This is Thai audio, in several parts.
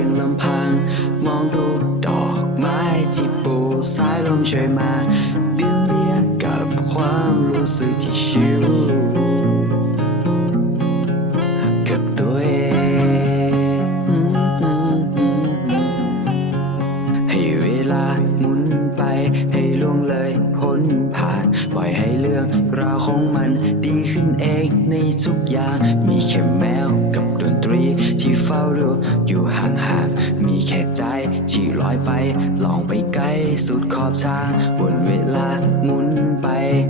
ยังเพียงลำพัง มองดูดอกไม้ที่ปูสายลมช่วยมาดื่มเบียร์กับความรู้สึกที่ชิว เรื่องราวของมันดีขึ้นเองในทุกอย่างมีแค่แมวกับดนตรีที่เฝ้าดูอยู่ห่างๆ มีแค่ใจที่ลอยไป ลองไปไกลสุดขอบทางวนเวลาหมุนไป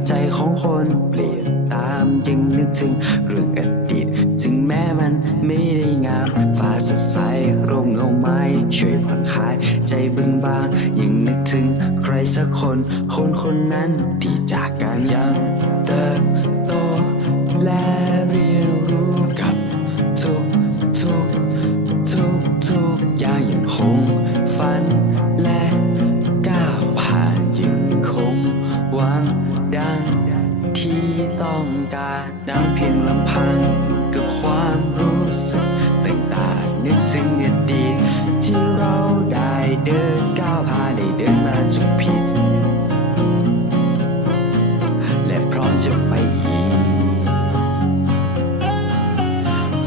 ใจของคนเปลี่ยนตามยังนึกถึงเรื่องอดีตถึงแม้มันไม่ได้งามฟ้าสดใสร่มเงาไม้ช่วยผ่อนคลายใจบึงบางยังนึกถึง สักคน คนคนนั้นที่จากกันยังเติบโตและเรียนรู้กับทุกทุกทุกทุกอย่างยังคงฝันและก้าวผ่านยังคงหวังดังที่ต้องการดังเพียงลำพังกับความรู้สึกต่างๆนึกถึงอดีตที่เราได้เดินก้าวผ่าน จะไปอีก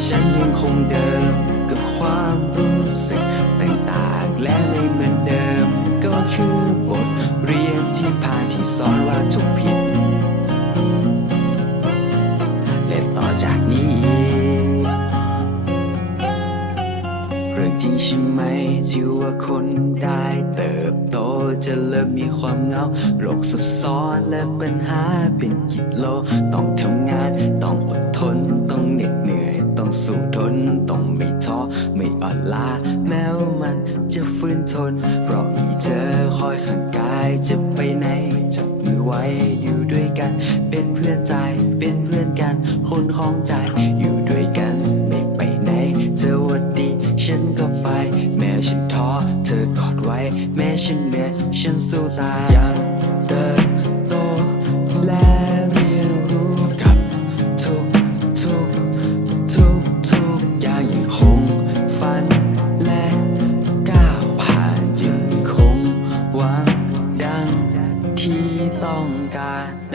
ฉันยังคงเดิมกับความรู้สึกต่างๆ และไม่เหมือนเดิม ก็คือบทเรียนที่ผ่านที่สอนว่าทุกผิด จริงใช่ไหมที่ว่าคนได้เติบโตจะเลิกมีความเหงาโลกซับซ้อนและปัญหาเป็นกิโล ต้องทำงาน ต้องอดทน ต้องเหน็ดเหนื่อย ต้องสู้ทน ต้องไม่ท้อไม่อ่อนล้าแม้ว่ามันจะฟื้นทน เพราะมีเธอคอยข้างกายจะไปไหนจับมือไว้อยู่ด้วยกัน เป็นเพื่อนใจเป็นเพื่อนกัน คนของใจ แม้ฉันเหนื่อยฉันสู้ตายยังเติบโตและเรียนรู้กับทุกทุกทุกทุกอย่างยังคงฝันและก้าวผ่านยังคงหวังดังที่ต้องการ